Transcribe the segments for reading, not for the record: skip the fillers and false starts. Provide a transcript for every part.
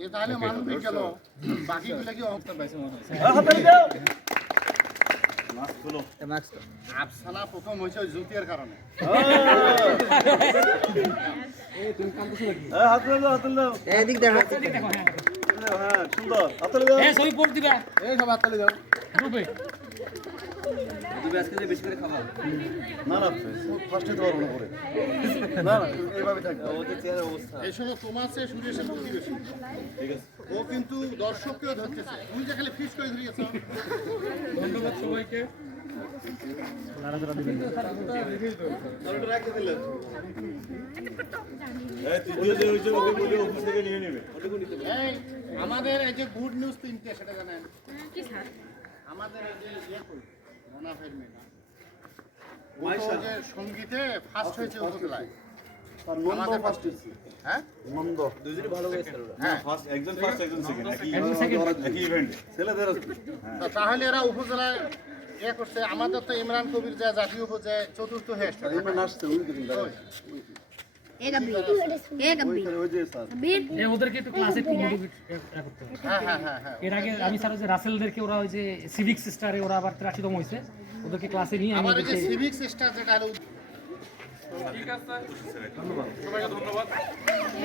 এ তাহলে মানবিক গেল, বাকিগুলো কি আফসানা প্রথম হয়েছে ওই জুতির কারণে। এদিক দেখো হ্যাঁ সুন্দর হাততালি দাও ছবি পোস্ট দিবা এই সব হাততালি দাও গ্রুপে। না না ফার্স্টে তো পারবো না পরে না না এইভাবে থাকবে এই সময় তোমার চেয়ে সুরেশের বুদ্ধি বেশি। ঠিক আছে ও কিন্তু দর্শককেও ধরতেছে, তুমি যে খালি ফিস করে ধরিয়েছ। ধন্যবাদ সবাইকে। তাহলে রাখতে দিলেন এই তৃতীয় যে হইছে ওকে বলে অফিস থেকে নিয়ে নেবে এই আমাদের এই যে গুড নিউজ তিনটে, সেটা জানেন কি স্যার? আমাদের এই যে মোনা ভাইয়ের মেয়েটা, ও তো যে সঙ্গীতে ফার্স্ট হয়েছে উপজেলায়। আর নন্দ ফার্স্ট হইছে হ্যাঁ নন্দ দুইজনই ভালো হয়েছে হ্যাঁ, ফার্স্ট একজন সেকেন্ড একই ইভেন্ট ছেলেদের তো তাহলে এরা উপজেলায় করছে। আমাদের তো ইমরান কবির যা জাতীয় পর্যায়ে চতুর্থ হয়ে আসছে। আমরা নাচতে ওই দিন দাঁড়ায় ওই যে স্যার ওদেরকে একটু ক্লাসে মোটিভেট করতে হবে। হ্যাঁ হ্যাঁ হ্যাঁ হ্যাঁ, এর আগে আমি স্যার যে রাসেলদেরকে ওরা ওই যে সিভিক সিস্টারে ওরা আবার 83তম হয়েছে, ওদেরকে ক্লাসে নিয়ে আমি আবার এই যে ওদেরকে সিভিক সিস্টার যেটা হলো ঠিক আছে সবাইকে ধন্যবাদ।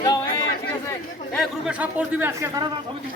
যাও ঠিক আছে গ্রুপে সব পোস্ট দিবে আজকে, তারা সবই দিব।